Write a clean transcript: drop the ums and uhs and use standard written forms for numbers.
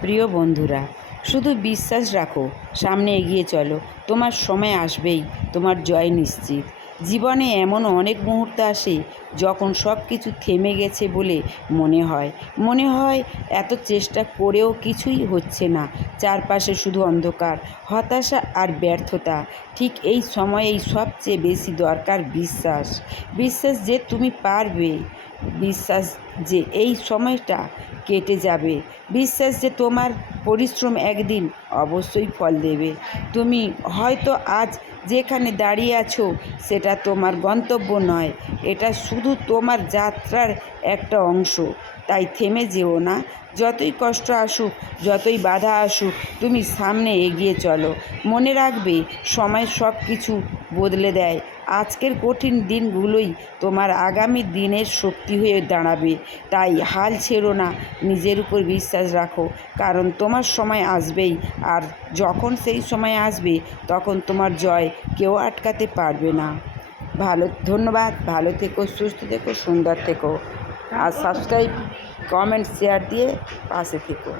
প্রিয় বন্ধুরা, শুধু বিশ্বাস রাখো, সামনে এগিয়ে চলো। তোমার সময় আসবেই, তোমার জয় নিশ্চিত। জীবনে এমন অনেক মুহূর্ত আসে যখন সব কিছু থেমে গেছে বলে মনে হয় এত চেষ্টা করেও কিছুই হচ্ছে না। চারপাশে শুধু অন্ধকার, হতাশা আর ব্যর্থতা। ঠিক এই সময়েই সবচেয়ে বেশি দরকার বিশ্বাস। বিশ্বাস যে তুমি পারবে, বিশ্বাস যে এই সময়টা কেটে যাবে, বিশ্বাস যে তোমার পরিশ্রম একদিন অবশ্যই ফল দেবে। তুমি হয়তো আজ যেখানে দাঁড়িয়ে আছো সেটা তোমার গন্তব্য নয়, এটা শুধু তোমার যাত্রার একটা অংশ। তাই থেমে যেও না। যতই কষ্ট আসুক, যতই বাধা আসুক, তুমি সামনে এগিয়ে চলো। মনে রাখবে, সময় সব কিছু বদলে দেয়। আজকের কঠিন দিনগুলোই তোমার আগামী দিনের শক্তি হয়ে দাঁড়াবে। তাই হাল ছেড়ো না, নিজের উপর বিশ্বাস রাখো, কারণ তোমার সময় আসবেই। আর যখন সেই সময় আসবে, তখন তোমার জয় কেউ আটকাতে পারবে না। ধন্যবাদ। ভালো থেকো, সুস্থ থেকো, সুন্দর থেকো। আর সাবস্ক্রাইব, কমেন্ট, শেয়ার দিয়ে পাশে থেকো।